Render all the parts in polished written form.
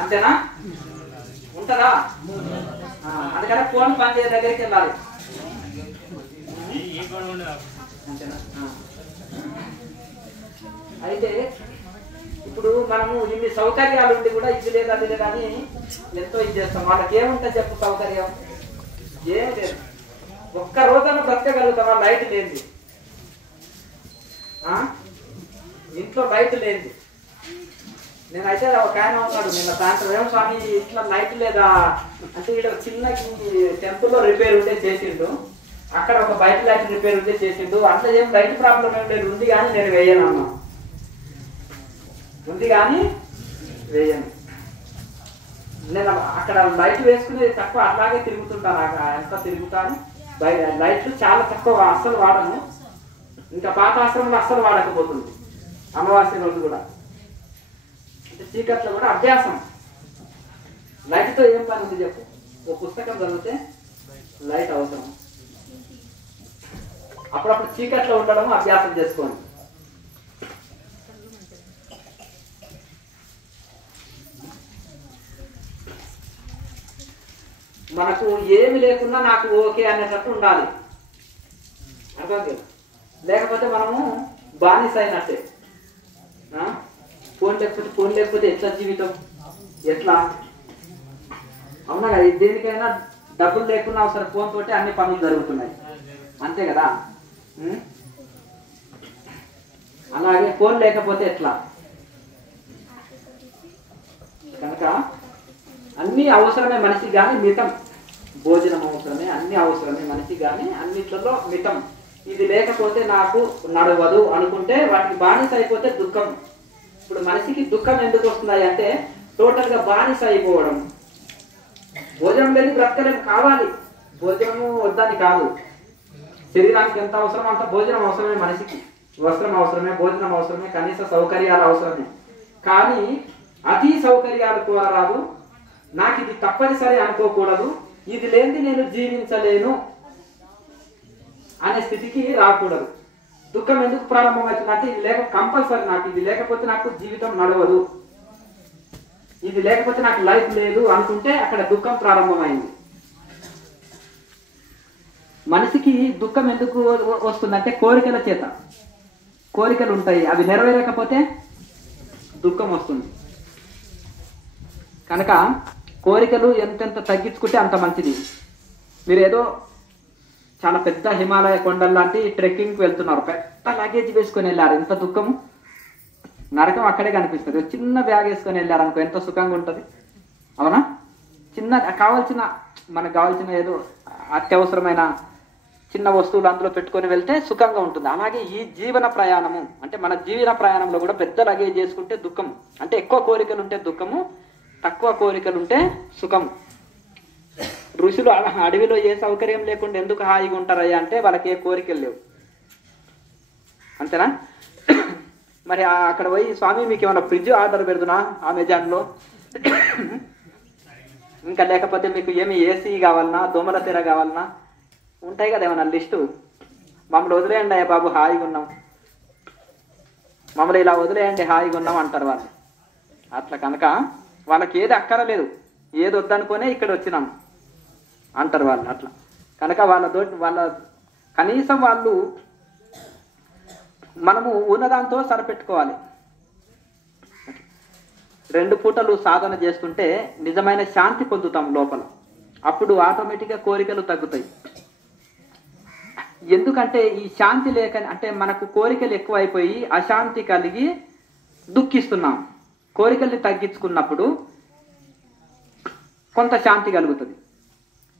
అంతేనా? ఉంటుందా? అందుకనే ఫోన్ పనిచేసే దగ్గరికి వెళ్ళాలి. అంతేనా? అయితే ఇప్పుడు మనము ఇన్ని సౌకర్యాలు ఉండి కూడా ఇది లేదు అది లేదు అని ఎంతో ఇది చేస్తాం. వాళ్ళకి ఏముంటుంది చెప్పు సౌకర్యం? ఏమి లేదు. ఒక్క రోజున బ్రతకగలుగుతామా లైట్ లేనిది? ఇంట్లో లైట్ లేనిది. నేనైతే ఒక ఆయన ఉన్నాడు నిన్న సాయంత్రం, ఏమో స్వామి ఇట్లా లైట్ లేదా అంటే ఇక్కడ చిన్న టెంపుల్లో రిపేర్ ఉంటే చేసిండు, అక్కడ ఒక బయట లైట్ రిపేర్ ఉంటే చేసిండు, అట్లా ఏం లైట్ ప్రాబ్లం ఏం లేదు, ఉంది కానీ నేను వేయను అన్నా. ఉంది కానీ వేయను. నేను అక్కడ లైట్ వేసుకుని తక్కువ అట్లాగే తిరుగుతుంటాను. ఎంత తిరుగుతాను, లైట్లు చాలా తక్కువ, అస్సలు వాడను. ఇంకా పాత ఆశ్రమంలో అస్సలు వాడకపోతుంది. అమావాస్య రోజు కూడా అంటే చీకట్లో కూడా అభ్యాసం. లైట్తో ఏం పని ఉంది చెప్పు? ఓ పుస్తకం చదివితే లైట్ అవసరం. అప్పుడప్పుడు చీకట్లో ఉండడం అభ్యాసం చేసుకోండి. మనకు ఏమి లేకున్నా నాకు ఓకే అనేటట్టు ఉండాలి. అర్థం లేకపోతే మనము బానిస అయినట్టే. ఫోన్ లేకపోతే ఎట్లా జీవితం? ఎట్లా? అవునా కదా? దేనికైనా డబ్బులు లేకున్నా అవసరం, ఫోన్ తోటి అన్ని పనులు జరుగుతున్నాయి, అంతే కదా? అలాగే ఫోన్ లేకపోతే ఎట్లా? కనుక అన్ని అవసరమే మనిషికి, కానీ మితం. భోజనం అవసరమే, అన్ని అవసరమే మనిషికి, కానీ అన్నిట్లలో మితం. ఇది లేకపోతే నాకు నడవదు అనుకుంటే వాటికి బానిస అయిపోతే దుఃఖం. ఇప్పుడు మనిషికి దుఃఖం ఎందుకు వస్తున్నాయి అంటే టోటల్ గా బానిస అయిపోవడం. భోజనం లేదు బ్రతకలేము, కావాలి. భోజనము వద్దని కాదు, శరీరానికి ఎంత అవసరం అంత భోజనం అవసరమే మనిషికి. వస్త్రం అవసరమే, భోజనం అవసరమే, కనీస సౌకర్యాలు అవసరమే. కానీ అతి సౌకర్యాలు కోరరాదు, నాకు ఇది తప్పనిసరి అనుకోకూడదు, ఇది లేనిది నేను జీవించలేను అనే స్థితికి రాకూడదు. దుఃఖం ఎందుకు ప్రారంభమవుతుందంటే ఇది లేక కంపల్సరీ, నాకు ఇది లేకపోతే నాకు జీవితం నడవదు, ఇది లేకపోతే నాకు లైఫ్ లేదు అనుకుంటే అక్కడ దుఃఖం ప్రారంభమైంది. మనిషికి దుఃఖం ఎందుకు వస్తుందంటే కోరికల చేత. కోరికలు ఉంటాయి, అవి నెరవేరకపోతే దుఃఖం వస్తుంది. కనుక కోరికలు ఎంతెంత తగ్గించుకుంటే అంత మంచిది. మీరు ఏదో చాలా పెద్ద హిమాలయ కొండల లాంటి ట్రెక్కింగ్కి వెళ్తున్నారు, పెద్ద లగేజ్ వేసుకొని వెళ్ళారు, ఎంత దుఃఖము. నరకం అక్కడే కనిపిస్తుంది. చిన్న బ్యాగ్ వేసుకొని వెళ్ళారు అనుకో, ఎంత సుఖంగా ఉంటుంది. అవునా? చిన్న మనకు కావాల్సిన ఏదో అత్యవసరమైన చిన్న వస్తువులు అందులో పెట్టుకొని వెళ్తే సుఖంగా ఉంటుంది. అలాగే ఈ జీవన ప్రయాణము అంటే మన జీవన ప్రయాణంలో కూడా పెద్ద లగేజ్ చేసుకుంటే దుఃఖం. అంటే ఎక్కువ కోరికలు ఉంటే దుఃఖము, తక్కువ కోరికలు ఉంటే సుఖం. ఋషులు అడవిలో ఏ సౌకర్యం లేకుండా ఎందుకు హాయిగా ఉంటారయ్యా అంటే వాళ్ళకి ఏ కోరికలు లేవు, అంతేనా? మరి అక్కడ పోయి స్వామి మీకు ఏమైనా ఫ్రిడ్జ్ ఆర్డర్ పెడుతున్నా అమెజాన్లో, ఇంకా లేకపోతే మీకు ఏమి ఏసీ కావాలన్నా, దోమల తెర కావాలన్నా ఉంటాయి కదా ఏమన్నా లిస్టు, మమ్మల్ని వదిలేయండి అయ్యా బాబు హాయిగా ఉన్నాం, మమ్మల్ని ఇలా వదిలేయండి హాయిగా ఉన్నాం అంటారు వాళ్ళు. అట్లా కనుక వాళ్ళకి ఏది అక్కరలేదు, ఏది వద్దనుకునే ఇక్కడ వచ్చినాం అంటారు వాళ్ళు. అట్లా కనుక వాళ్ళ కనీసం వాళ్ళు మనము ఉన్నదాంతో సరిపెట్టుకోవాలి. 2 పూటలు సాధన చేస్తుంటే నిజమైన శాంతి పొందుతాం లోపల. అప్పుడు ఆటోమేటిక్గా కోరికలు తగ్గుతాయి. ఎందుకంటే ఈ శాంతి లేక అంటే మనకు కోరికలు ఎక్కువైపోయి అశాంతి కలిగి దుఃఖిస్తున్నాం. కోరికల్ని తగ్గించుకున్నప్పుడు కొంత శాంతి కలుగుతుంది.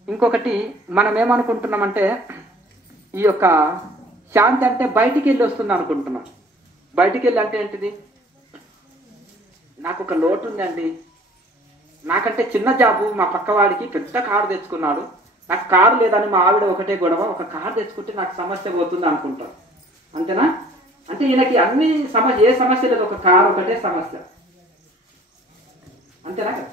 ఇంకొకటి మనం ఏమనుకుంటున్నామంటే ఈ యొక్క శాంతి అంటే బయటికి వెళ్ళి వస్తుంది అనుకుంటున్నాం. బయటికి వెళ్ళి అంటే ఏంటిది? నాకు ఒక లోటు ఉందండి, నాకంటే చిన్న జాబు, మా పక్కవాడికి పెద్ద కారు తెచ్చుకున్నాడు, నాకు కారు లేదని మా ఆవిడ ఒకటే గొడవ, ఒక కారు తెచ్చుకుంటే నాకు సమస్య పోతుంది అనుకుంటారు, అంతేనా? అంటే ఈయనకి అన్ని సమస్య, ఏ సమస్య లేదు, ఒక కారు ఒకటే సమస్య, అంతేనా కదా?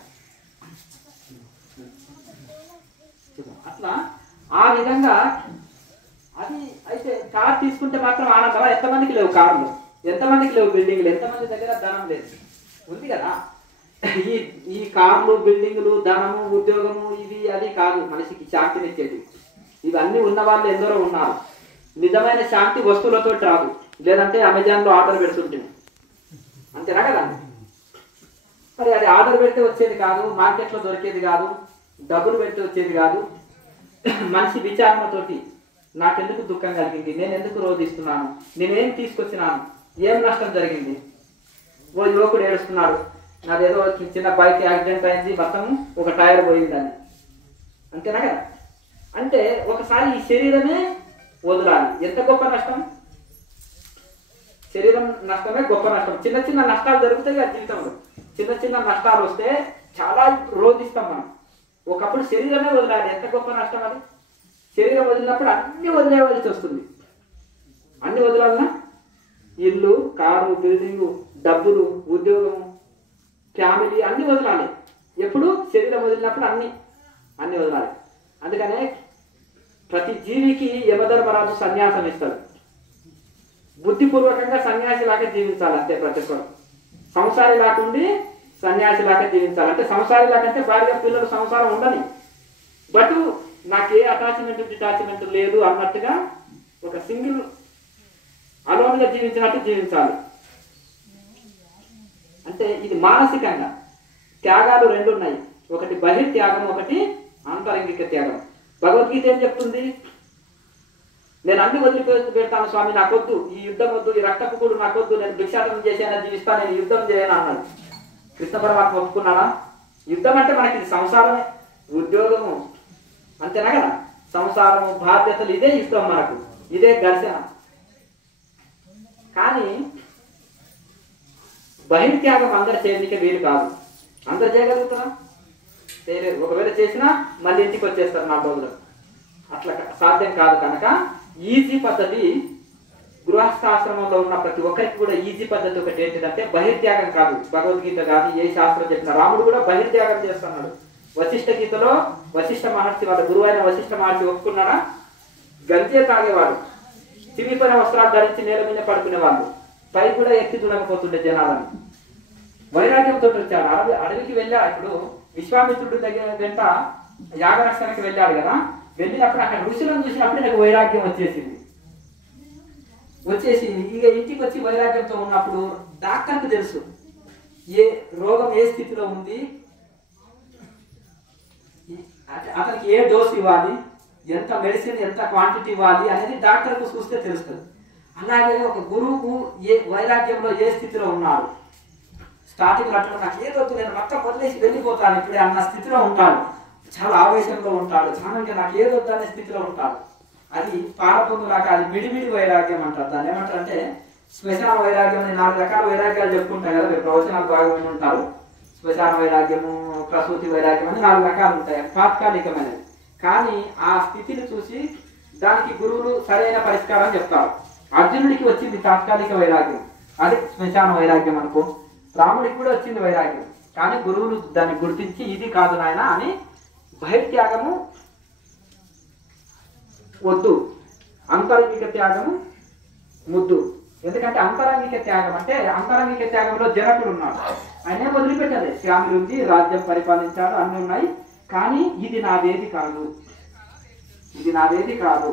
అట్లా ఆ విధంగా అది అయితే కారు తీసుకుంటే మాత్రం ఆనందమా? ఎంతమందికి లేవు కార్లు, ఎంతమందికి లేవు బిల్డింగ్లు, ఎంతమంది దగ్గర ధనం లేదు, ఉంది కదా. ఈ ఈ కార్లు, బిల్డింగులు, ధనము, ఉద్యోగము, ఇది అది కాదు మనిషికి శాంతినిచ్చేది. ఇవన్నీ ఉన్న వాళ్ళు ఎందరో ఉన్నారు. నిజమైన శాంతి వస్తువులతో రాదు, లేదంటే అమెజాన్లో ఆర్డర్ పెడుతుంటుంది, అంతేనా కదా. మరి అది ఆర్డర్ పెడితే వచ్చేది కాదు, మార్కెట్లో దొరికేది కాదు, డబ్బులు పెడితే వచ్చేది కాదు. మనిషి విచారణతోటి నాకెందుకు దుఃఖం కలిగింది, నేను ఎందుకు రోధిస్తున్నాను, నేనేం తీసుకొచ్చినాను, ఏం నష్టం జరిగింది. ఓ యువకుడు ఏడుస్తున్నాడు, నాదేదో చిన్న బైక్ యాక్సిడెంట్ అయింది, మొత్తం ఒక టైర్ పోయిందని, అంతేనా కదా. అంటే ఒకసారి ఈ శరీరమే వదలాలి. ఎంత గొప్ప నష్టం, శరీరం నష్టమే గొప్ప నష్టం. చిన్న చిన్న నష్టాలు జరుగుతాయి ఆ జీవితంలో. చిన్న చిన్న నష్టాలు వస్తే చాలా రోధిస్తాం మనం. ఒకప్పుడు శరీరమే వదలాలి, ఎంత గొప్ప నష్టం అది. శరీరం వదిలినప్పుడు అన్ని వదిలేవలసి వస్తుంది. అన్ని వదలాలన్నా ఇల్లు, కారు, బిల్డింగు, డబ్బులు, ఉద్యోగము, ఫ్యామిలీ అన్ని వదలాలి. ఎప్పుడు శరీరం వదిలినప్పుడు అన్ని వదలాలి. అందుకనే ప్రతి జీవికి యమధర్మరాజు సన్యాసం ఇస్తాడు. బుద్ధిపూర్వకంగా సన్యాసి లాగా జీవించాలి అంతే. ప్రతి ఒక్కరు సంసారి లాకుండి సన్యాసి లాగా జీవించాలి. అంటే సంసారి లాగంటే భార్య పిల్లలు సంసారం ఉండని, బట్ నాకు ఏ అటాచ్మెంట్ డిటాచ్మెంట్ లేదు అన్నట్టుగా ఒక సింగిల్ అలోన్గా జీవించినట్టు జీవించాలి. అంటే ఇది మానసికంగా త్యాగాలు రెండు ఉన్నాయి, ఒకటి బహిర్త్యాగం, ఒకటి ఆంతరంగిక త్యాగం. భగవద్గీత ఏం చెప్తుంది, నేను అన్ని వదిలిపెడతాను స్వామి, నాకొద్దు ఈ యుద్ధం వద్దు, ఈ రక్తపు కూడా నాకొద్దు, నేను భిక్షాటనం చేసేనా జీవిస్తాను, నేను యుద్ధం చేయను అన్నాడు. కృష్ణ పరమాత్మ ఒప్పుకున్నాడా? యుద్ధం అంటే మనకి ఇది సంసారమే, ఉద్యోగము, అంతేనా కదా. సంసారము, బాధ్యతలు, ఇదే యుద్ధం మనకు, ఇదే ఘర్షణ. కానీ బహిర్త్యాగం అందరు చేయడానికి వీలు కాదు. అందరు చేయగలుగుతారా? చేయలేరు. ఒకవేళ చేసినా మళ్ళీ ఇంటికి వచ్చేస్తారు 4 రోజులు. అట్లా సాధ్యం కాదు. కనుక ఈజీ పద్ధతి, గృహస్థాశ్రమంలో ఉన్న ప్రతి ఒక్కరికి కూడా ఈజీ పద్ధతి ఒకటి ఏంటిదంటే బహిర్త్యాగం కాదు. భగవద్గీత కాదు, ఏ శాస్త్రం చెప్పిన రాముడు కూడా బహిర్త్యాగం చేస్తున్నాడు. వశిష్ఠ గీతలో వశిష్ఠ మహర్షి, వాళ్ళ గురువు అయిన వశిష్ఠ మహర్షి ఒప్పుకున్నాడా? గంజే తాగేవాడు, చిరిగిపోయిన వస్త్రాలు ధరించి నేల మీద పడుకునేవాళ్ళు, పై కూడా ఎత్తి చూడకపోతుండే జనాలను. వైరాగ్యంతో వచ్చాడు. అడవికి వెళ్ళా. ఇప్పుడు విశ్వామిత్రుడి దగ్గర వెంట యాగరక్షణకి వెళ్ళాడు కదా. వెళ్ళినప్పుడు అక్కడ ఋషులను చూసినప్పుడు నాకు వైరాగ్యం వచ్చేసింది. ఇక ఇంటికి వచ్చి వైరాగ్యంతో ఉన్నప్పుడు డాక్టర్కి తెలుసు ఏ రోగం ఏ స్థితిలో ఉంది, అతనికి ఏ డోస్ ఇవ్వాలి, ఎంత మెడిసిన్ ఎంత క్వాంటిటీ ఇవ్వాలి అనేది డాక్టర్కు చూస్తే తెలుస్తుంది. అలాగే ఒక గురువుకు ఏ వైరాగ్యంలో ఏ స్థితిలో ఉన్నాడు, స్టార్టింగ్ అట్లా నాకు ఏదొద్దు, నేను మొత్తం వదిలేసి వెళ్ళిపోతాను ఇప్పుడే అన్న స్థితిలో ఉంటాడు. చాలా ఆవేశంలో ఉంటాడు, చాలా నాకు ఏదొద్దు అనే స్థితిలో ఉంటాడు. అది పాలపొంగులాగా, అది మిడిమిడి వైరాగ్యం అంటారు. దాన్ని ఏమంటారంటే శ్మశాన వైరాగ్యం. 4 రకాల వైరాగ్యాలు చెప్పుకుంటాం కదా, మీరు ప్రవచనాలు బాగా విని ఉంటారు. శ్మశాన వైరాగ్యము, ప్రసూతి వైరాగ్యం అని 4 రకాలు ఉంటాయి, తాత్కాలికమైనది. కానీ ఆ స్థితిని చూసి దానికి గురువులు సరైన పరిష్కారం చెప్తారు. అర్జునుడికి వచ్చింది తాత్కాలిక వైరాగ్యం, అది శ్మశాన వైరాగ్యం అనుకో. రాముడికి కూడా వచ్చింది వైరాగ్యం, కానీ గురువులు దాన్ని గుర్తించి ఇది కాదు నాయన అని బహిర్త్యాగము వద్దు, అంతరంగిక త్యాగము ముద్దు. ఎందుకంటే అంతరంగిక త్యాగం అంటే, అంతరంగిక త్యాగంలో జనకుడు ఉన్నాడు, ఆయన వదిలిపెట్టాలి. ఫ్యామిలీ ఉంది, రాజ్యం పరిపాలించాడు, అన్ని ఉన్నాయి. కానీ ఇది నాదేది కాదు, ఇది నాదేది కాదు,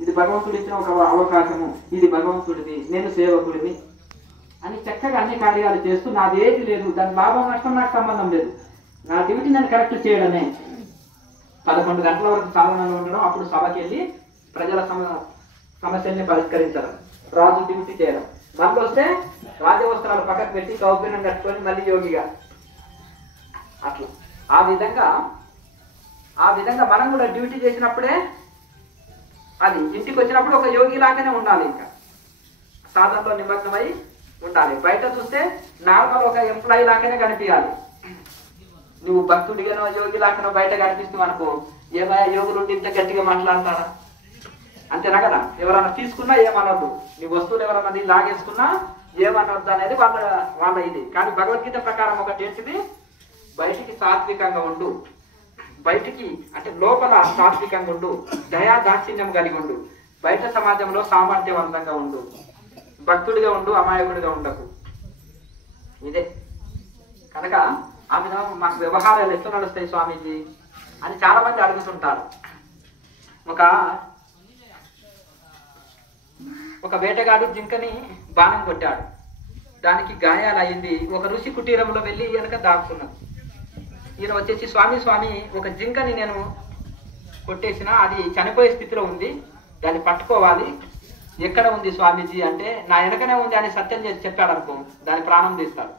ఇది భగవంతుడు ఇచ్చిన ఒక అవకాశము, ఇది భగవంతుడిది, నేను సేవకుడిని అని చక్కగా అన్ని కార్యాలు చేస్తూ నాదేది లేదు, దాని లాభం నష్టం నాకు సంబంధం లేదు, నా డ్యూటీ నేను కరెక్ట్ చేయడమే. 11 గంటల వరకు సాధనలో ఉండడం, అప్పుడు సభకి వెళ్ళి ప్రజల సమస్యల్ని పరిష్కరించడం, రాజు డ్యూటీ చేయడం. మళ్ళీ వస్తే రాజవస్త్రాలు పక్కకు పెట్టి కౌపీనం కట్టుకొని మళ్ళీ యోగిగా. అట్లా ఆ విధంగా మనం కూడా డ్యూటీ చేసినప్పుడే అది ఇంటికి వచ్చినప్పుడు ఒక యోగి లాగానే ఉండాలి. ఇంకా సాధనలో నిమగ్నమై ఉండాలి. బయట చూస్తే నార్మల్ ఒక ఎంప్లాయీ లాగానే కనిపించాలి. నువ్వు భక్తుడిగానో యోగి లాగానో బయట కనిపిస్తావు అనుకో, ఏమయ్యా యోగులు ఇంత గట్టిగా మాట్లాడతారా, అంతేనా కదా. ఎవరైనా తీసుకున్నా ఏమనొద్దు, నీ వస్తువులు ఎవరైనా లాగేసుకున్నా ఏమనొద్దు అనేది వాళ్ళ ఇది. కానీ భగవద్గీత ప్రకారం ఒకటి ఏంటిది, బయటికి సాత్వికంగా ఉండు, బయటికి అంటే లోపల సాత్వికంగా ఉండు, దయా దాక్షిణ్యం కలిగి ఉండు, బయట సమాజంలో సామర్థ్యవంతంగా ఉండు, భక్తుడిగా ఉండు, అమాయకుడిగా ఉండకు. ఇదే కనుక ఆ విధంగా మాకు వ్యవహారాలు ఎట్లా నడుస్తాయి స్వామీజీ అని చాలా మంది అడుగుతుంటారు. ఒక వేటగాడు జింకని బాణం కొట్టాడు, దానికి గాయాలయ్యింది. ఒక ఋషి కుటీరంలో వెళ్ళి వెనక దాక్కున్నాడు. ఈయన వచ్చేసి స్వామి స్వామి ఒక జింకని నేను కొట్టేసిన, అది చనిపోయే స్థితిలో ఉంది, దాన్ని పట్టుకోవాలి, ఎక్కడ ఉంది స్వామీజీ అంటే నా వెనకనే ఉంది అని సత్యం చేసి చెప్పాడు అనుకో, దాని ప్రాణం తీస్తాడు.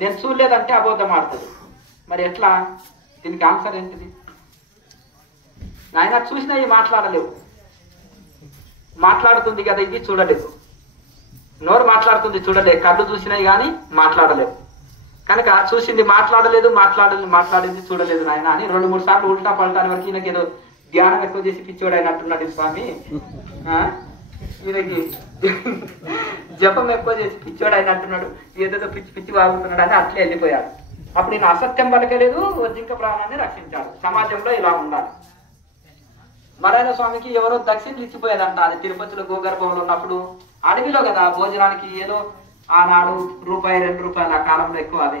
నేను చూడలేదంటే అబద్ధం ఆడుతుంది. మరి ఎట్లా? దీనికి ఆన్సర్ ఏంటిది? నాయన చూసినవి మాట్లాడలేవు, మాట్లాడుతుంది కదా ఇది చూడలేదు, నోరు మాట్లాడుతుంది చూడలేదు, కళ్ళు చూసినవి కానీ మాట్లాడలేవు. కనుక చూసింది మాట్లాడలేదు, మాట్లాడింది చూడలేదు నాయన అని 2-3 సార్లు ఉల్టా పల్టాని వరకు ఈయనకి ఏదో ధ్యానం ఎక్కువ చేసి పిచ్చోడు అయినట్టున్నాడు స్వామి, ఈయనకి జపం ఎక్కువ చేసి పిచ్చోడు అయినట్టున్నాడు, ఏదో పిచ్చి పిచ్చి వాగుతున్నాడు అని అట్లే వెళ్ళిపోయాడు. అప్పుడు ఈయన అసత్యం పలకలేదు, జింక ప్రాణాన్ని రక్షించాడు. సమాజంలో ఇలా ఉండాలి. మరైన స్వామికి ఎవరో దక్షిణలు ఇచ్చిపోయేదంట. అది తిరుపతిలో గోగర్భంలో ఉన్నప్పుడు అడవిలో కదా భోజనానికి ఏదో ఆనాడు ₹1-2 ఆ కాలంలో ఎక్కువ అదే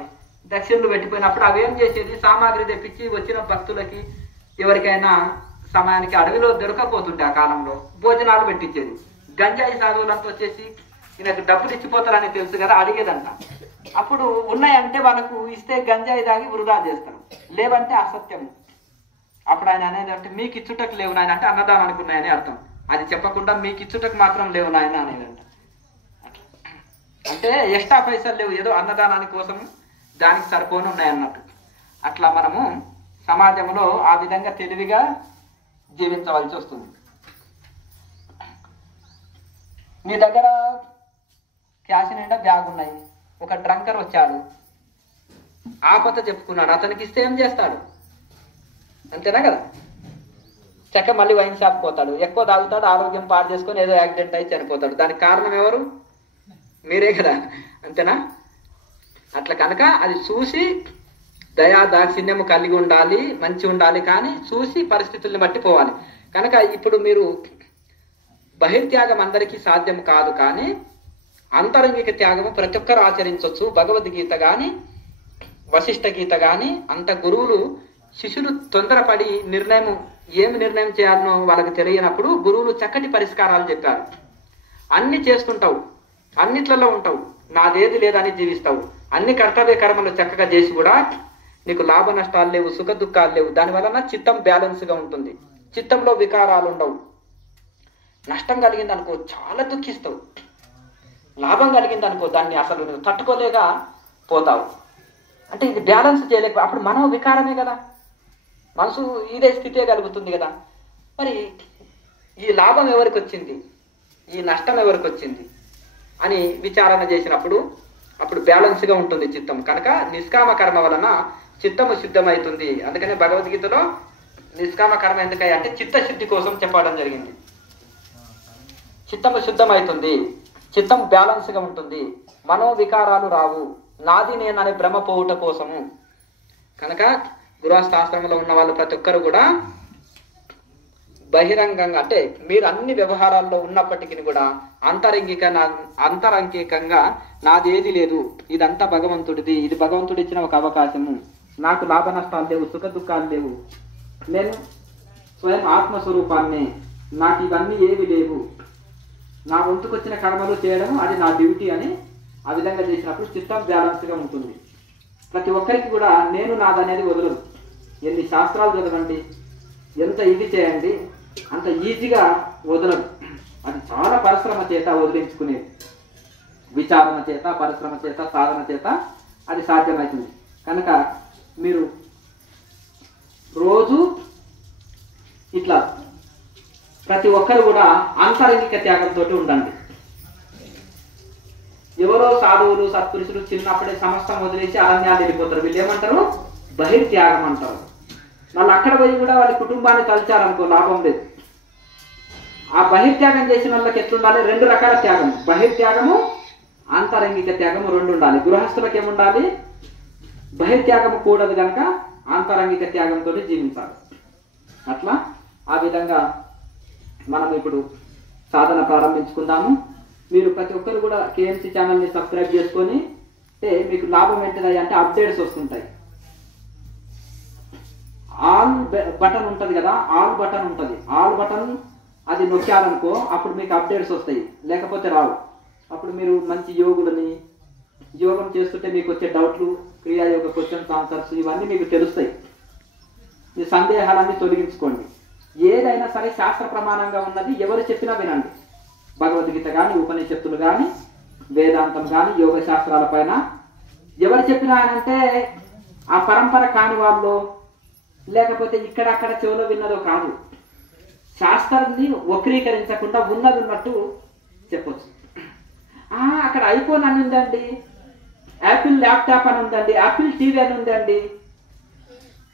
దక్షిణలు పెట్టిపోయినప్పుడు అవి ఏం చేసేది, సామాగ్రి తెప్పించి వచ్చిన భక్తులకి ఎవరికైనా సమయానికి అడవిలో దొరకపోతుంటే ఆ కాలంలో భోజనాలు పెట్టించేది. గంజాయి సాధువులంతా వచ్చేసి ఈయనకు డబ్బులు ఇచ్చిపోతారని తెలుసు కదా, అడిగేదంట. అప్పుడు ఉన్నాయంటే వాళ్ళకు ఇస్తే గంజాయి తాగి వృధా చేస్తారు, లేవంటే అసత్యం. అప్పుడు ఆయన అనేది అంటే మీకు ఇచ్చుటకు లేవు నాయన అంటే అన్నదానానికి ఉన్నాయని అర్థం. అది చెప్పకుండా మీకు ఇచ్చుటకు మాత్రం లేవు నాయన అనేదంట. అంటే ఎక్స్ట్రా పైసలు లేవు, ఏదో అన్నదానాని కోసం దానికి సరిపోని ఉన్నాయన్నట్టు. అట్లా మనము సమాజంలో ఆ విధంగా తెలివిగా జీవించవలసి వస్తుంది. మీ దగ్గర క్యాష్ నిండా బ్యాగ్ ఉన్నాయి, ఒక డ్రంకర్ వచ్చాడు, ఆపత చెప్పుకున్నాడు, అతనికి ఇస్తే ఏం చేస్తాడు? అంతేనా కదా? చక్క మళ్ళీ వైన్ షాప్ పోతాడు, ఎక్కువ తాగుతాడు, ఆరోగ్యం పాడు చేసుకొని ఏదో యాక్సిడెంట్ అయి చనిపోతాడు. దానికి కారణం ఎవరు? మీరే కదా, అంతేనా? అట్లా కనుక అది చూసి దయా దాక్షిణ్యము కలిగి ఉండాలి, మంచి ఉండాలి, కానీ చూసి పరిస్థితుల్ని బట్టి పోవాలి. కనుక ఇప్పుడు మీరు బహిర్త్యాగం అందరికీ సాధ్యం కాదు, కానీ అంతరంగిక త్యాగము ప్రతి ఒక్కరు ఆచరించవచ్చు. భగవద్గీత కానీ వశిష్ఠ గీత కానీ అంత గురువులు శిష్యులు తొందరపడి ఏమి నిర్ణయం చేయాలనో వాళ్ళకి తెలియనప్పుడు గురువులు చక్కటి పరిష్కారాలు చెప్పారు. అన్ని చేస్తుంటావు, అన్నిట్లలో ఉంటావు, నాదేది లేదని జీవిస్తావు, అన్ని కర్తవ్య కర్మలు చక్కగా చేసి కూడా నీకు లాభ నష్టాలు లేవు, సుఖ దుఃఖాలు లేవు. దాని వలన చిత్తం బ్యాలెన్స్గా ఉంటుంది, చిత్తంలో వికారాలు ఉండవు. నష్టం కలిగింది అనుకో చాలా దుఃఖిస్తావు, లాభం కలిగింది అనుకో దాన్ని అసలు నువ్వు తట్టుకోలేక పోతావు. అంటే ఇది బ్యాలెన్స్ చేయలేక అప్పుడు మనం వికారమే కదా, మనసు ఇదే స్థితే కలుగుతుంది కదా. మరి ఈ లాభం ఎవరికి వచ్చింది, ఈ నష్టం ఎవరికి వచ్చింది అని విచారణ చేసినప్పుడు అప్పుడు బ్యాలెన్స్గా ఉంటుంది చిత్తం. కనుక నిష్కామ కర్మ వలన చిత్తము శుద్ధమవుతుంది. అందుకనే భగవద్గీతలో నిష్కామ కర్మ ఎందుకయ్యా అంటే చిత్తశుద్ధి కోసం చెప్పడం జరిగింది. చిత్తము శుద్ధమవుతుంది, చిత్తం బ్యాలెన్స్గా ఉంటుంది, మనోవికారాలు రావు, నాది నేననే భ్రమ పోవుట కోసము. కనుక గృహస్థాశ్రమంలో ఉన్న వాళ్ళు ప్రతి ఒక్కరు కూడా బహిరంగంగా అంటే మీరు అన్ని వ్యవహారాల్లో ఉన్నప్పటికీ కూడా అంతరంగికంగా నాది ఏది లేదు, ఇదంతా భగవంతుడిది, ఇది భగవంతుడు ఇచ్చిన ఒక అవకాశము, నాకు లాభ నష్టాలు లేవు, సుఖ దుఃఖాలు లేవు, నేను స్వయం ఆత్మస్వరూపాన్ని, నాకు ఇవన్నీ ఏవి లేవు, నా వంతుకొచ్చిన కర్మలు చేయడం అది నా డ్యూటీ అని ఆ విధంగా చేసినప్పుడు చిత్తం బ్యాలెన్స్గా ఉంటుంది. ప్రతి ఒక్కరికి కూడా నేను నాదనేది వదలదు. ఎన్ని శాస్త్రాలు చదవండి, ఎంత ఇది చేయండి, అంత ఈజీగా వదలదు. అది చాలా పరిశ్రమ చేత వదిలించుకునేది, విచారణ చేత, పరిశ్రమ చేత, సాధన చేత అది సాధ్యమవుతుంది. కనుక మీరు రోజు ఇట్లా ప్రతి ఒక్కరు కూడా అంతరంగిక త్యాగంతో ఉండండి. ఎవరో సాధువులు సత్పురుషులు చిన్నప్పుడే సమస్తం వదిలేసి అరణ్యాలు వెళ్ళిపోతారు, వీళ్ళు ఏమంటారు? బహిర్త్యాగం అంటారు. వాళ్ళు అక్కడ పోయి కూడా వాళ్ళ కుటుంబాన్ని తలిచారనుకో లాభం లేదు. ఆ బహిర్త్యాగం చేసిన వాళ్ళకి ఎట్లుండాలి? 2 రకాల త్యాగము, బహిర్త్యాగము, ఆంతరంగిక త్యాగము 2 ఉండాలి. గృహస్థులకు ఏముండాలి? బహిర్త్యాగము కూడదు కనుక ఆంతరంగిక త్యాగంతో జీవించాలి. అట్లా ఆ విధంగా మనం ఇప్పుడు సాధన ప్రారంభించుకుందాము. మీరు ప్రతి ఒక్కరు కూడా KMC ఛానల్ని సబ్స్క్రైబ్ చేసుకొని అంటే మీకు లాభం ఏంటిది అంటే అప్డేట్స్ వస్తుంటాయి. ఆల్ బటన్ ఉంటుంది కదా, ఆల్ బటన్ ఉంటుంది. ఆల్ బటన్ అది నొక్కారనుకో అప్పుడు మీకు అప్డేట్స్ వస్తాయి, లేకపోతే రావు. అప్పుడు మీరు మంచి యోగులని యోగం చేస్తుంటే మీకు వచ్చే డౌట్లు, క్రియాయోగ క్వశ్చన్స్ ఆన్సర్స్ ఇవన్నీ మీకు తెలుస్తాయి. మీ సందేహాలన్నీ తొలగించుకోండి. ఏదైనా సరే శాస్త్ర ప్రమాణంగా ఉన్నది ఎవరు చెప్పినా వినండి. భగవద్గీత కానీ, ఉపనిషత్తులు కానీ, వేదాంతం కానీ, యోగ శాస్త్రాల పైన ఎవరు చెప్పినా అంటే ఆ పరంపర కాని వాళ్ళు, లేకపోతే ఇక్కడక్కడ చెవులో విన్నదో కాదు. శాస్త్రాన్ని వక్రీకరించకుండా ఉన్నది ఉన్నట్టు చెప్పొచ్చు. అక్కడ ఐఫోన్ అని ఉందండి, యాపిల్ ల్యాప్టాప్ అని ఉందండి, యాపిల్ టీవీ అని ఉందండి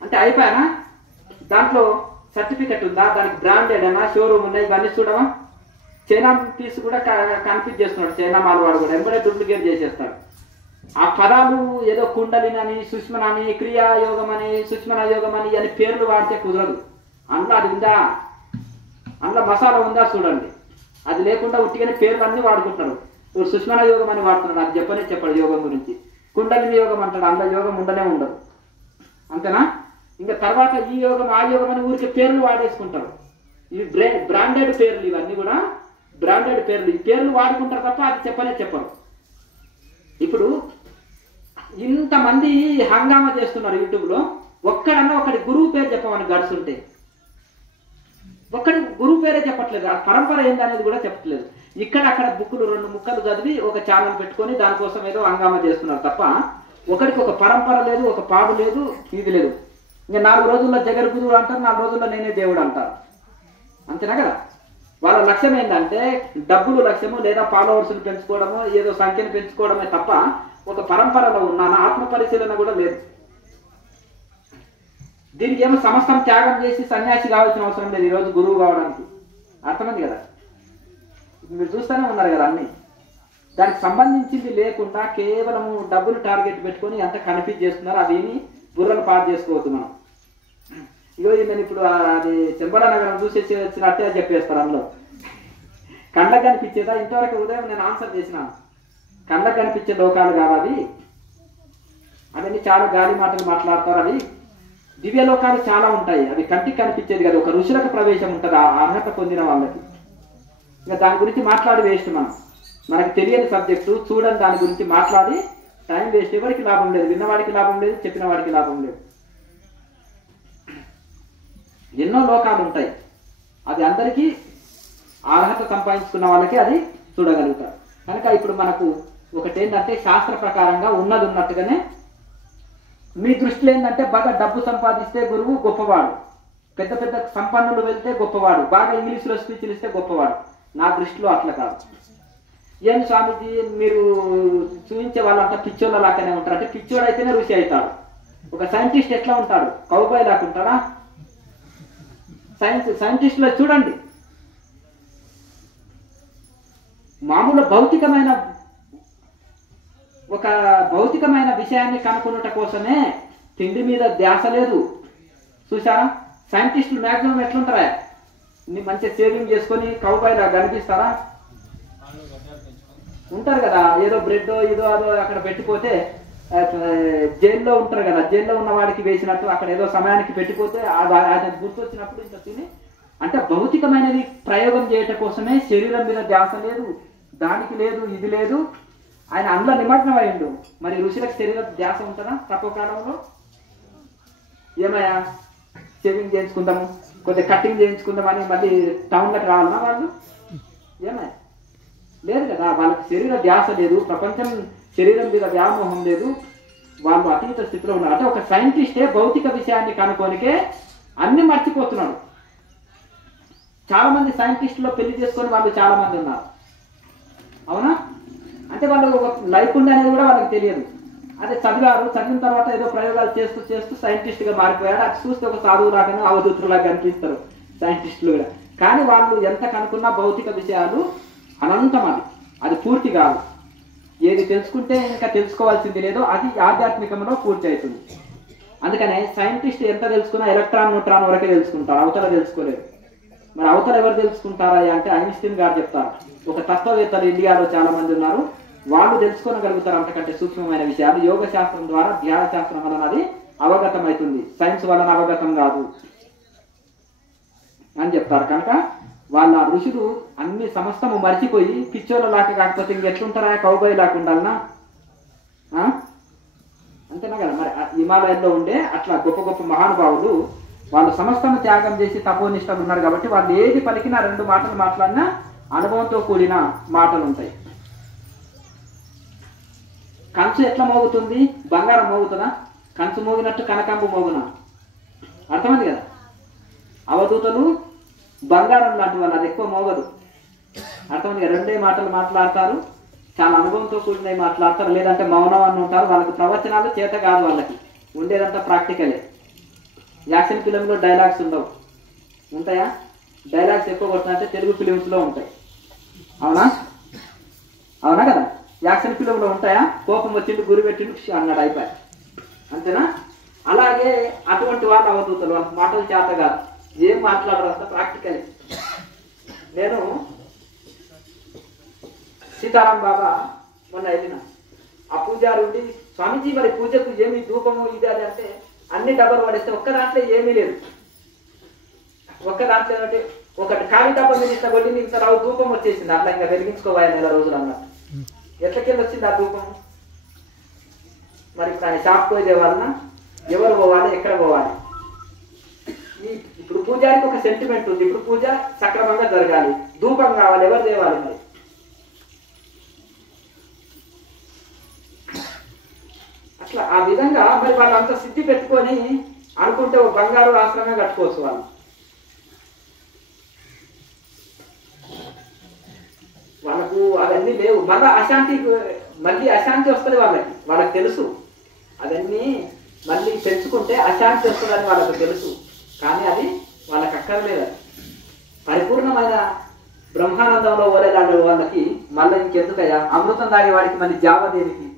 అంటే అయిపోయానా? దాంట్లో సర్టిఫికెట్ ఉందా, దానికి బ్రాండెడ్ అనా, షోరూమ్ ఉన్నాయి, ఇవన్నీ చూడవా? చైనా పీస్ కూడా కన్ఫ్యూజ్ చేస్తున్నాడు. చైనా మాలవాడు కూడా ఎంబడే డూప్లికేట్ చేసేస్తాడు. ఆ పదాలు ఏదో కుండలిని అని, సుష్మన అని, క్రియాయోగం అని, సుష్మన యోగం అని అని పేర్లు వాడితే కుదరదు. అందులో అది ఉందా, అందులో మసాలా ఉందా చూడండి. అది లేకుండా ఉట్టిగానే పేర్లు అన్నీ వాడుకుంటున్నారు. ఇప్పుడు సుష్మన యోగం అని వాడుతున్నాడు, అది చెప్పాడు యోగం గురించి. కుండలిని యోగం అంటాడు, అందులో యోగం ఉండనే ఉండదు. అంతేనా? ఇంకా తర్వాత ఈ యోగం ఆ యోగం అని ఊరికి పేర్లు వాడేసుకుంటారు. ఇవి బ్రాండెడ్ పేర్లు, ఇవన్నీ కూడా బ్రాండెడ్ పేర్లు. ఈ పేర్లు వాడుకుంటారు తప్ప అది చెప్పరు. ఇప్పుడు ఇంతమంది హంగామా చేస్తున్నారు యూట్యూబ్లో, ఒక్కడన్నా ఒకటి గురువు పేరు చెప్పమని గడుచుంటే ఒక్కడి గురువు పేరే చెప్పట్లేదు. ఆ పరంపర ఏందనేది కూడా చెప్పట్లేదు. ఇక్కడ అక్కడ బుక్కులు 2 ముక్కలు చదివి ఒక ఛానల్ పెట్టుకొని దానికోసం ఏదో హంగామా చేస్తున్నారు తప్ప ఒకరికి ఒక పరంపర లేదు, ఒక పాడు లేదు, ఇది లేదు. ఇంకా 4 రోజుల్లో జగద్గురువు అంటారు, 4 రోజుల్లో నేనే దేవుడు అంటారు. అంతేనా కదా? వాళ్ళ లక్ష్యం ఏంటంటే డబ్బులు లక్ష్యము, లేదా ఫాలోవర్స్ని పెంచుకోవడము, ఏదో సంఖ్యను పెంచుకోవడమే తప్ప ఒక పరంపరలో ఉన్నాను ఆత్మ పరిశీలన కూడా లేదు. దీనికి ఏమో సమస్తం త్యాగం చేసి సన్యాసి కావాల్సిన అవసరం లేదు ఈరోజు గురువు కావడానికి. అర్థమైంది కదా? మీరు చూస్తూనే ఉన్నారు కదా అన్ని. దానికి సంబంధించింది లేకుండా కేవలం డబ్బులు టార్గెట్ పెట్టుకొని ఎంత కన్ఫ్యూజ్ చేస్తున్నారు. అదేమి బుర్రలు పాడు చేసుకోవద్దు మనం. ఈరోజు నేను ఇప్పుడు అది చెంబల నగరం చూసేసి వచ్చినట్టే చెప్పేస్తాను. అందులో కళ్ళకు కనిపించేదా? ఇంతవరకు ఉదయం నేను ఆన్సర్ చేసినాను. కళ్ళకు కనిపించే లోకాలు కాదు అవి. అవన్నీ చాలా గాలి మాటలు మాట్లాడతారు. అవి దివ్య లోకాలు చాలా ఉంటాయి. అవి కంటికి కనిపించేది కదా. ఒక ఋషులకు ప్రవేశం ఉంటుంది ఆ అర్హత పొందిన వాళ్ళకి. ఇంకా దాని గురించి మాట్లాడి వేస్ట్. మనకు తెలియని సబ్జెక్టు చూడని దాని గురించి మాట్లాడి టైం వేస్ట్. ఎవరికి లాభం లేదు, విన్నవాడికి లాభం లేదు, చెప్పిన వాడికి లాభం లేదు. ఎన్నో లోకాలు ఉంటాయి. అది అందరికీ అర్హత సంపాదించుకున్న వాళ్ళకి అది చూడగలుగుతారు. కనుక ఇప్పుడు మనకు ఒకటేంటంటే శాస్త్ర ప్రకారంగా ఉన్నది ఉన్నట్టుగానే మీ దృష్టిలో ఏంటంటే బాగా డబ్బు సంపాదిస్తే గురువు గొప్పవాడు, పెద్ద పెద్ద సంపన్నులు వెళ్తే గొప్పవాడు, బాగా ఇంగ్లీష్లో స్పీచ్లు ఇస్తే గొప్పవాడు. నా దృష్టిలో అట్లా కాదు. ఏం స్వామీజీ మీరు చూపించే వాళ్ళంతా పిచ్చోళ్ళ లాగానే ఉంటారు అంటే పిచ్చోడు అయితేనే ఋషి అవుతాడు. ఒక సైంటిస్ట్ ఎట్లా ఉంటాడు? కౌబాయ్ లాగా ఉంటాడా? సైంటిస్టులో చూడండి, మామూలు భౌతికమైన విషయాన్ని కనుక్కున్నట కోసమే తిండి మీద ధ్యాస లేదు. చూసారా? సైంటిస్టులు మ్యాక్సిమం ఎట్లుంటారా? మంచిగా సేవింగ్ చేసుకొని కౌబాయ్లా కనిపిస్తారా? ఉంటారు కదా. ఏదో బ్రెడ్ ఏదో అదో అక్కడ పెట్టిపోతే జైల్లో ఉంటారు కదా, జైల్లో ఉన్న వాడికి వేసినట్టు అక్కడ ఏదో సమయానికి పెట్టిపోతే ఆయన గుర్తొచ్చినప్పుడు ఇంత తిని అంటే భౌతికమైనది ప్రయోగం చేయటం కోసమే. శరీరం మీద ధ్యాస లేదు, దానికి లేదు, ఇది లేదు. ఆయన అందులో నిమగ్నం అయ్యిండు. మరి ఋషులకు శరీరం ధ్యాస ఉంటుందా తక్కువ కాలంలో? ఏమయ్యా షేవింగ్ చేయించుకుందాము, కొద్దిగా కటింగ్ చేయించుకుందామని మళ్ళీ టౌన్లకు రావాలన్నా వాళ్ళు? ఏమయ్యా లేదు కదా. వాళ్ళకి శరీర ధ్యాస లేదు, ప్రపంచం శరీరం మీద వ్యామోహం లేదు, వాళ్ళు అతీత స్థితిలో ఉన్నారు. అంటే ఒక సైంటిస్టే భౌతిక విషయాన్ని కనుక్కోనికే అన్ని మర్చిపోతున్నాడు. చాలా మంది సైంటిస్టులో పెళ్లి చేసుకొని వాళ్ళు చాలా మంది ఉన్నారు. అవునా? అంటే వాళ్ళు ఒక లైఫ్ ఉంది అనేది కూడా వాళ్ళకి తెలియదు. అదే చదివారు, చదివిన తర్వాత ఏదో ప్రయోగాలు చేస్తూ చేస్తూ సైంటిస్ట్గా మారిపోయాడు. అది చూస్తే ఒక సాధువులాగానే అవధూతులాగా కనిపిస్తారు సైంటిస్టులు కూడా. కానీ వాళ్ళు ఎంత కనుక్కున్నా భౌతిక విషయాలు అనంతం. అది పూర్తి కాదు. ఏది తెలుసుకుంటే ఇంకా తెలుసుకోవాల్సింది లేదో అది ఆధ్యాత్మికంలో పూర్తి అవుతుంది. అందుకనే సైంటిస్ట్ ఎంత తెలుసుకున్నా ఎలక్ట్రాన్ న్యూట్రాన్ వరకే తెలుసుకుంటారు, అవతల తెలుసుకోలేదు. మరి అవతల ఎవరు తెలుసుకుంటారా అంటే ఐన్స్టీన్ గారు చెప్తారు. ఒక తత్వవేత్తలు ఇండియాలో చాలా మంది ఉన్నారు, వాళ్ళు తెలుసుకోగలుగుతారు అంతకంటే సూక్ష్మమైన విషయాలు. యోగ శాస్త్రం ద్వారా ధ్యాన శాస్త్రం వలన అది అవగతం అవుతుంది, సైన్స్ వలన అవగతం కాదు అని చెప్తారు. కనుక వాళ్ళ ఋషులు అన్ని సమస్తము మర్చిపోయి పిచ్చోళ్ళ లాగా కాకపోతే ఇంకెట్లుంటారా, కౌబాయి లాగా ఉండాలనా? అంతేనా కదా. మరి హిమాలయాల్లో ఉండే అట్లా గొప్ప గొప్ప మహానుభావులు వాళ్ళు సమస్తము త్యాగం చేసి తపోనిష్టలు ఉన్నారు కాబట్టి వాళ్ళు ఏది పలికినా 2 మాటలు మాట్లాడినా అనుభవంతో కూడిన మాటలు ఉంటాయి. కంచు ఎట్లా మోగుతుంది? బంగారం మోగుతుందా? కంచు మోగినట్టు కనకంబు మోగునా? అర్థమైంది కదా. అవధూతలు బంగారం లాంటి వాళ్ళు, అది ఎక్కువ మోగదు. అర్థమైంది కదా. 2 మాటలు మాట్లాడతారు, చాలా అనుభవంతో కూడినవి మాట్లాడతారు, లేదంటే మౌనం అని ఉంటారు. వాళ్ళకి ప్రవచనాలు చేత కాదు, వాళ్ళకి ఉండేదంతా ప్రాక్టికలే. యాక్షన్ ఫిలింలో డైలాగ్స్ ఉండవు. ఉంటాయా? డైలాగ్స్ ఎక్కువ కొట్టినంటే తెలుగు ఫిలిమ్స్లో ఉంటాయి. అవునా? అవునా కదా. యాక్షన్ ఫిలింలో ఉంటాయా? కోపం వచ్చిండు, గురి పెట్టిండు అన్నాడు, అయిపోయి. అంతేనా? అలాగే అటువంటి వాళ్ళు అవధూతలు, వాళ్ళకి మాటలు చేత కాదు, ఏం మాట్లాడరు, అంత ప్రాక్టికలే. నేను సీతారాం బాబా మొన్న వెళ్ళిన, ఆ పూజారి ఉండి, స్వామీజీ మరి పూజకు ఏమి ధూపము ఇది అది అంటే అన్ని డబ్బాలు పడేస్తే ఒక్క దాంట్లో ఏమీ లేదు. ఒక్క దాంట్లో ఏమంటే ఒకటి ఖాళీ డబ్బా మీద ఇట్లా కొట్టి ఇంత రావు ధూపం వచ్చేసింది. అట్లా ఇంకా వెలిగించుకోవాలి 4 రోజులు అన్నట్టు. ఎట్లకెళ్ళి వచ్చింది ఆ ధూపం? మరి ఇప్పుడు ఆయన షాప్ పోయే వాళ్ళన ఎవరు పోవాలి, ఎక్కడ పోవాలి? ఇప్పుడు పూజారికి ఒక సెంటిమెంట్ ఉంది, ఇప్పుడు పూజ సక్రమంగా జరగాలి, ధూపం కావాలి, ఎవరు తేవాలి? మరి అట్లా ఆ విధంగా మరి వాళ్ళు అంత సిద్ధి పెట్టుకొని అనుకుంటే ఒక బంగారు ఆశ్రమే కట్టుకోవచ్చు. వాళ్ళకు అవన్నీ లేవు. మళ్ళీ అశాంతి వస్తుంది వాళ్ళకి తెలుసు. అవన్నీ మళ్ళీ పెంచుకుంటే అశాంతి వస్తుందని వాళ్ళకు తెలుసు. కానీ అది వాళ్ళకి అక్కర్లేదు. పరిపూర్ణమైన బ్రహ్మానందంలో ఓలేదాడు వాళ్ళకి మళ్ళీ ఇంకెందుకయ్యా అమృతం తాగే వాడికి మళ్ళీ జావదేవికి.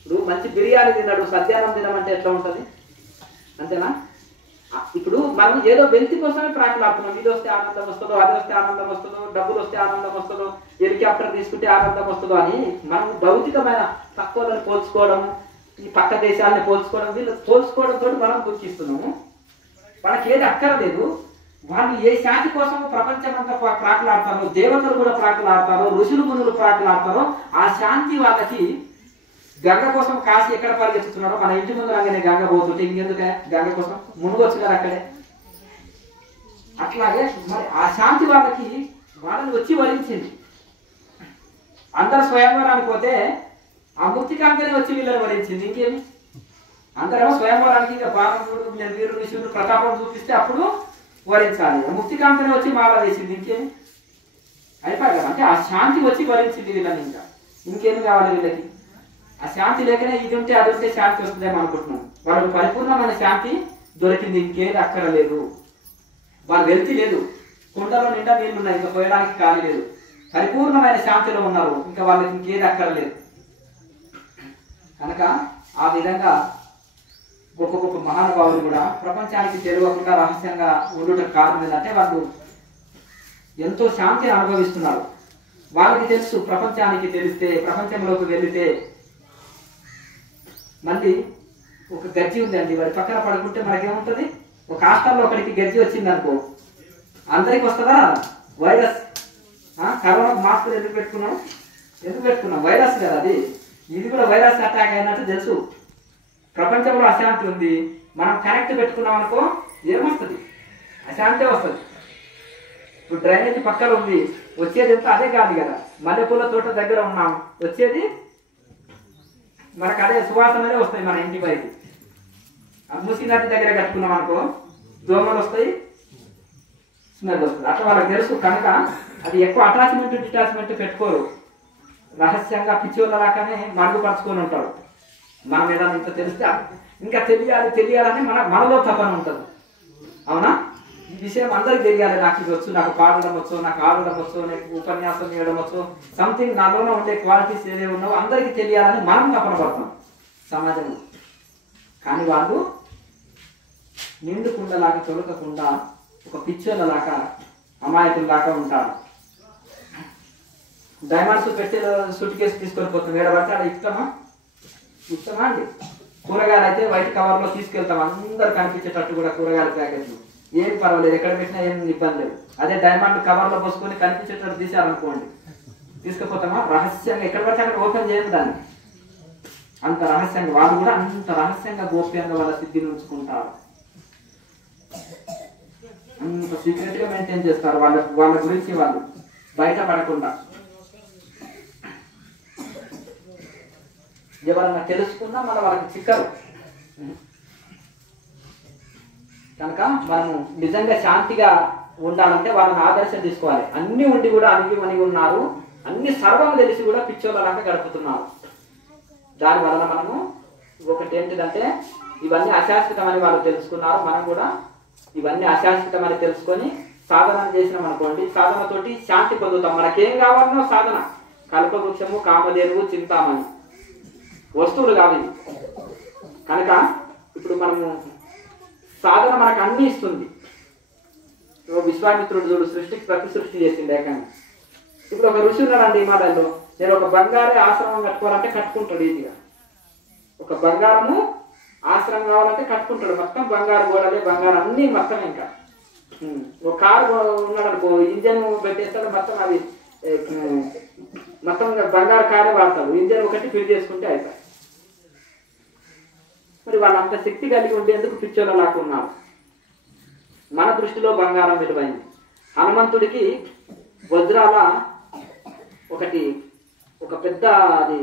ఇప్పుడు మంచి బిర్యానీ తిన్నాడు, సద్యానం తినమంటే ఎట్లా ఉంటుంది? అంతేనా? ఇప్పుడు మనం ఏదో వెల్తి కోసమే ప్రాకులాడుతున్నాం. ఇది వస్తే ఆనందం వస్తుందో, అది వస్తే ఆనందం వస్తుందో, డబ్బులు వస్తే ఆనందం వస్తుందో, హెలికాప్టర్ తీసుకుంటే ఆనందం వస్తుందో అని మనం భౌతికమైన తక్కువలను పోల్చుకోవడం, ఈ పక్క దేశాలని పోల్చుకోవడం, వీళ్ళు పోల్చుకోవడంతో మనం దుఃఖిస్తున్నాము. మనకి ఏది అక్కర్లేదు. వాళ్ళు ఏ శాంతి కోసం ప్రపంచమంతా ప్రాకులాడతారో, దేవతలు కూడా ప్రాకులాడతారో, ఋషులు మునులు ప్రాకులాడతారో, ఆ శాంతి వాళ్ళకి గంగ కోసం కాశీ ఎక్కడ పరిగెత్తుతున్నారో మన ఇంటి ముందు రాగానే గంగ పోతుంటే ఇంకెందుకే గంగ కోసం మునుగొచ్చు కదా అక్కడే. అట్లాగే మరి ఆ శాంతి వాళ్ళని వచ్చి వరించింది. అందరు స్వయంవరానికి పోతే ఆ ముక్తికాంతనే వచ్చి వీళ్ళని వరించింది. ఇంకేమి అందరేమో స్వయంవరానికి ఇంకా బాణుడు వీరుడు శివుడు ప్రతాపం చూపిస్తే అప్పుడు వరించాలి. ముక్తికాంతనే వచ్చి మాల వేసింది. ఇంకేమి అయిపోయి కదా. అంటే ఆ శాంతి వచ్చి వరించింది వీళ్ళని. ఇంకేమి కావాలి వీళ్ళకి? ఆ శాంతి లేకనే ఇది ఉంటే అది ఉంటే శాంతి వస్తుందేమో అనుకుంటున్నాం. వాళ్ళకి పరిపూర్ణమైన శాంతి దొరికింది, ఇంకేది అక్కర్లేదు. వాళ్ళు వెళ్తి లేదు, కుండలో నిండా నీళ్లు ఉన్నాయి, ఇంకా పోయడానికి ఖాళీ లేదు, పరిపూర్ణమైన శాంతిలో ఉన్నారు, ఇంకా వాళ్ళకి ఇంకేది అక్కర్లేదు. కనుక ఆ విధంగా గొప్ప గొప్ప మహానుభావులు కూడా ప్రపంచానికి తెలియకుండా రహస్యంగా ఉండటం కారణం ఏంటంటే వాళ్ళు ఎంతో శాంతిని అనుభవిస్తున్నారు. వాళ్ళకి తెలుసు ప్రపంచానికి తెలిస్తే, ప్రపంచంలోకి వెళితే మళ్ళీ ఒక గజ్జి ఉందండి, వాడి పక్కన పడుకుంటే మనకేముంటుంది? ఒక హాస్టల్లో ఒకరికి గజ్జి వచ్చింది అనుకో, అందరికి వస్తుందా వైరస్? కరోనాకు మాస్కులు ఎందుకు పెట్టుకున్నాం? వైరస్ కదా అది. ఇది కూడా వైరస్ అటాక్ అయినట్టు తెలుసు. ప్రపంచంలో అశాంతి ఉంది, మనం కనెక్ట్ పెట్టుకున్నాం అనుకో ఏమొస్తుంది? అశాంతే వస్తుంది. ఇప్పుడు డ్రైనేజ్ పక్కన ఉంది, వచ్చేది ఎంత అదే కాదు కదా. మల్లెపూల తోట దగ్గర ఉన్నాం, వచ్చేది మనకు అదే సువాసనలే వస్తాయి మన ఇంటి పైకి. మూసీ నది దగ్గర కట్టుకున్నాం అనుకో దోమలు వస్తాయి, స్మెల్ వస్తుంది. అట్లా వాళ్ళకి తెలుసు. కనుక అది ఎక్కువ అటాచ్మెంట్ డిటాచ్మెంట్ పెట్టుకోరు. రహస్యంగా పిచ్చోళ్ళ లాగానే మరుగుపరుచుకొని ఉంటారు. మన మీద ఇంత తెలిస్తే ఇంకా తెలియాలని మనలో తపన ఉంటుంది. అవునా? ఈ విషయం అందరికి తెలియాలి. నాకు ఇది వచ్చు, నాకు పాడడం వచ్చు, నాకు ఆడడం వచ్చు, నాకు ఉపన్యాసం చేయడం వచ్చు, సంథింగ్ నాలోనే ఉండే క్వాలిటీస్ ఏదేవి ఉన్నావో అందరికీ తెలియాలని మనం తపన పడతాం సమాజంలో. కానీ వాళ్ళు నిండుకుండలాగా తొలకకుండా ఒక పిచ్చోళ్ళలాగా అమాయకుల్లాగా ఉంటారు. డైమండ్స్ పెట్టి సూట్ కేసు తీసుకొని పోతాం, ఏడ పడితే అక్కడ ఇష్టమా అండి? కూరగాయలు అయితే వైట్ కవర్లో తీసుకెళ్తాం, అందరు కనిపించేటట్టు కూడా కూరగాయల ప్యాకెట్లు, ఏం పర్వాలేదు, ఎక్కడ పెట్టినా ఏం ఇబ్బంది లేదు. అదే డైమండ్ కవర్లో పోసుకొని కనిపించేటట్టు తీసారనుకోండి, తీసుకుపోతామా? రహస్యంగా ఎక్కడ పడితే అక్కడ ఓపెన్ చేయదు దాన్ని, అంత రహస్యంగా. వాళ్ళు కూడా అంత రహస్యంగా గోప్యంగా వాళ్ళ సిద్ధిని ఉంచుకుంటారు, అంత సీక్రెట్ గా మెయింటైన్ చేస్తారు వాళ్ళ గురించి వాళ్ళు బయటపడకుండా. ఎవరన్నా తెలుసుకున్నా మన వాళ్ళకి చిక్కరు. కనుక మనం నిజంగా శాంతిగా ఉండాలంటే వాళ్ళని ఆదర్శం తీసుకోవాలి. అన్ని ఉండి కూడా అణిగి ఉన్నారు, అన్ని సర్వం తెలిసి కూడా పిచ్చోళ్ళలాగా గడుపుతున్నారు. దాని వలన మనము ఒకటి ఏంటిదంటే ఇవన్నీ అశాశ్వతమని వాళ్ళు తెలుసుకున్నారు. మనం కూడా ఇవన్నీ అశాశ్వతమని తెలుసుకొని సాధన చేసినాం అనుకోండి, సాధనతోటి శాంతి పొందుతాం. మనకేం కావాలనో సాధన, కల్పవృక్షము, కామధేనువు, చింతామణి వస్తువులు కాదు. కనుక ఇప్పుడు మనము సాధన మనకు అన్ని ఇస్తుంది. విశ్వామిత్రుడు చూడు, సృష్టికి ప్రతి సృష్టి చేసింది ఏకంగా. ఇప్పుడు ఒక ఋషి ఉన్నాడండి హిమాలయంలో, నేను ఒక బంగారు ఆశ్రమం కట్టుకోవాలంటే కట్టుకుంటాడు ఈజీగా. ఒక బంగారము ఆశ్రమం కావాలంటే కట్టుకుంటాడు, మొత్తం బంగారు గోడలే, బంగారం అన్ని మొత్తం. ఇంకా ఒక కారు ఉన్నాడు అనుకో, ఇంజన్ పెట్టేస్తాడు, మొత్తం అది మొత్తం బంగారు కారే వాడతాడు, ఇంజన్ ఒకటి ఫిల్ చేసుకుంటే అయిపోయి. మరి వాళ్ళు అంత శక్తి కలిగి ఉండేందుకు పిచ్చోళ్ళ లాగా ఉన్నారు. మన దృష్టిలో బంగారం విలువైంది. హనుమంతుడికి వజ్రాల ఒక పెద్ద అది,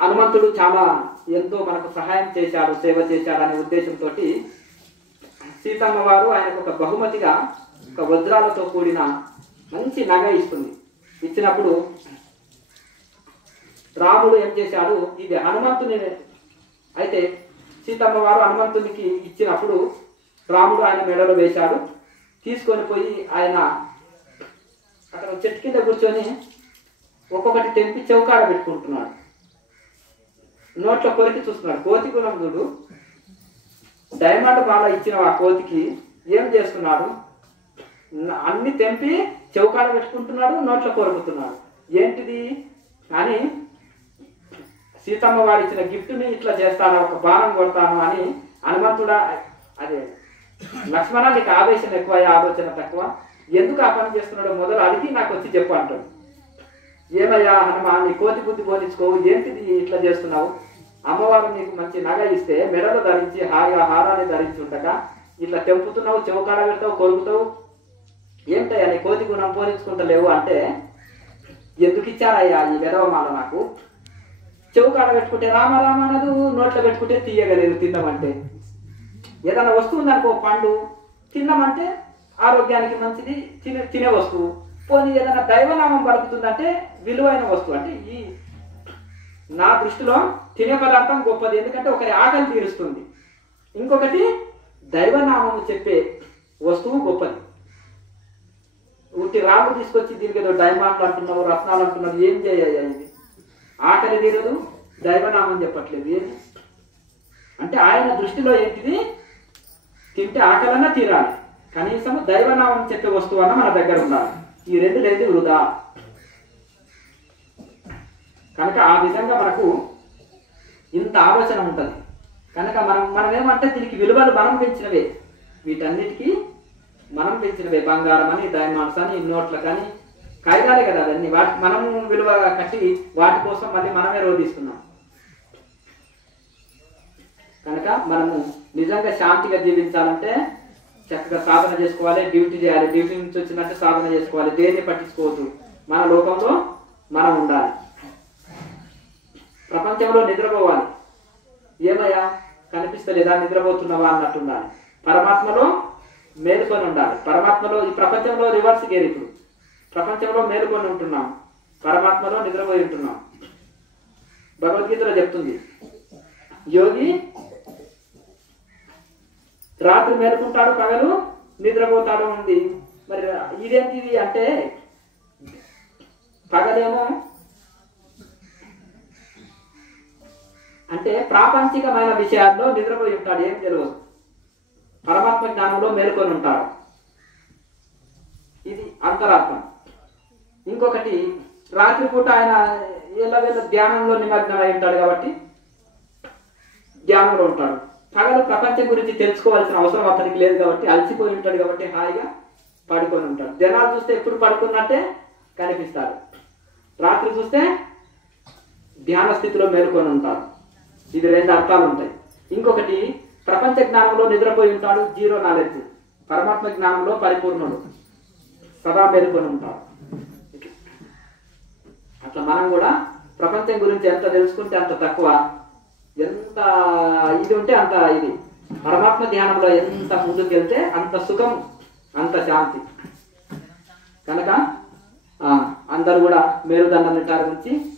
హనుమంతుడు చాలా ఎంతో మనకు సహాయం చేశాడు, సేవ చేశాడు అనే ఉద్దేశంతో సీతమ్మ వారు ఆయనకు ఒక బహుమతిగా ఒక వజ్రాలతో కూడిన మంచి నగ ఇస్తుంది. ఇచ్చినప్పుడు రాముడు ఏం చేశాడు, ఇది హనుమంతుని, అయితే సీతమ్మ వారు హనుమంతునికి ఇచ్చినప్పుడు రాముడు ఆయన మెడలో వేశాడు. తీసుకొని పోయి ఆయన అక్కడ చెట్టు కింద కూర్చొని ఒక్కొక్కటి తెంపి చౌకాడ పెట్టుకుంటున్నాడు, నోట్లో కొరికి చూస్తున్నాడు. కోతి గుణం చూడు, డైమండ్ మాల ఇచ్చిన ఆ కోతికి ఏం చేస్తున్నాడు, అన్ని తెంపి చౌకాడ పెట్టుకుంటున్నాడు, నోట్లో కొరుకుతున్నాడు. ఏంటిది అని సీతమ్మ వారు ఇచ్చిన గిఫ్ట్ని ఇట్లా చేస్తాను, ఒక బాణం కొడతాను అని హనుమంతుడా, అదే లక్ష్మణ నీకు ఆవేశం ఎక్కువ, ఆలోచన తక్కువ, ఎందుకు ఆ పని చేస్తున్నాడో మొదలు అడిగి నాకు వచ్చి చెప్పు అంటాడు. ఏమయ్యా హనుమ, నీ కోతి బుద్ధి బోధించుకోవు, ఏంటిది ఇట్లా చేస్తున్నావు? అమ్మవారు నీకు మంచి నగ ఇస్తే మెడలో ధరించి హాయిగా హారాన్ని ధరించి ఉండగా ఇట్లా తెంపుతున్నావు, చౌకాడ పెడతావు, కొరుకుతావు, ఏంటయ్యా నీ కోతి గుణం బోధించుకుంటలేవు అంటే, ఎందుకు ఇచ్చారయ్యా ఈ వెధవమాల నాకు? చౌకాడ పెట్టుకుంటే రామ అనదు, నోట్లో పెట్టుకుంటే తీయగలేదు తిన్నామంటే. ఏదైనా వస్తువు ఉందనుకో, పండు తిన్నామంటే ఆరోగ్యానికి మంచిది, తినే వస్తువు. పోనీ ఏదైనా దైవనామం పలుకుతుందంటే విలువైన వస్తువు. అంటే ఈ నా దృష్టిలో తినే పదార్థం గొప్పది, ఎందుకంటే ఒకరి ఆకలి తీరుస్తుంది. ఇంకొకటి దైవనామం చెప్పే వస్తువు గొప్పది. ఉట్టి రాముడు తీసుకొచ్చి దీనికి ఏదో డైమండ్లు అంటున్నావు, రత్నాలు అంటున్నావు, ఏం చేయాలి? ఇది ఆకలి తీరదు, దైవనామం చెప్పట్లేదు. ఏంటి అంటే ఆయన దృష్టిలో ఏంటిది, తింటే ఆకలన్నా తీరాలి, కనీసం దైవనామం చెప్పే వస్తువు అన్న మన దగ్గర ఉండాలి. ఈ రెండు లేదు వృధా. కనుక ఆ విధంగా మనకు ఇంత ఆలోచన ఉంటుంది. కనుక మనం ఏమంటే దీనికి విలువలు మనం పెంచినవే, వీటన్నిటికీ మనం పెంచినవే. బంగారం అని, డైమండ్స్ అని, నోట్ల కానీ కాగితాలే కదా అవన్నీ. వాటి మనము విలువ కట్టి వాటి కోసం మళ్ళీ మనమే రోధిస్తున్నాం. కనుక మనము నిజంగా శాంతిగా జీవించాలంటే చక్కగా సాధన చేసుకోవాలి, డ్యూటీ చేయాలి. డ్యూటీ నుంచి వచ్చిందంటే సాధన చేసుకోవాలి, దేన్ని పట్టించుకోవద్దు. మన లోకంలో మనం ఉండాలి. ప్రపంచంలో నిద్రపోవాలి. ఏమయ్యా కనిపిస్తలేదా, నిద్రపోతున్నావా అన్నట్టు ఉండాలి. పరమాత్మలో మేలుకొని ఉండాలి. పరమాత్మలో, ఈ ప్రపంచంలో రివర్స్ గేర్. ఇప్పుడు ప్రపంచంలో మేలుకొని ఉంటున్నాం, పరమాత్మలో నిద్రపోయి ఉంటున్నాం. భగవద్గీతలో చెప్తుంది, యోగి రాత్రి మేలుకుంటాడు, పగలు నిద్రపోతాడు ఉంది. మరి ఇదేంటిది అంటే, పగలేమో అంటే ప్రాపంచికమైన విషయాల్లో నిద్రపోయి ఉంటాడు, ఏం తెలియదు. పరమాత్మ జ్ఞానంలో మేలుకొని ఉంటాడు. ఇది అంతరాత్మ. ఇంకొకటి రాత్రిపూట ఆయన ఎల్లవేళ ధ్యానంలో నిమగ్నమై ఉంటాడు కాబట్టి ధ్యానంలో ఉంటాడు. పగలు ప్రపంచం గురించి తెలుసుకోవాల్సిన అవసరం అతనికి లేదు కాబట్టి అలసిపోయి ఉంటాడు కాబట్టి హాయిగా పడుకొని ఉంటాడు. జనాలు చూస్తే ఎప్పుడు పడుకున్నట్టే కనిపిస్తాడు, రాత్రి చూస్తే ధ్యాన స్థితిలో మేలుకొని ఉంటాడు. ఇది 2 అర్థాలు ఉంటాయి. ఇంకొకటి ప్రపంచ జ్ఞానంలో నిద్రపోయి ఉంటాడు, జీరో నాలెడ్జ్. పరమాత్మ జ్ఞానంలో పరిపూర్ణుడు, సదా మేలుకొని ఉంటాడు. అట్లా మనం కూడా ప్రపంచం గురించి ఎంత తెలుసుకుంటే అంత తక్కువ, ఎంత ఇది ఉంటే అంత ఇది. పరమాత్మ ధ్యానంలో ఎంత ముందుకు వెళ్తే అంత సుఖం, అంత శాంతి. కనుక అందరూ కూడా మేరుదండ నిటారు గురించి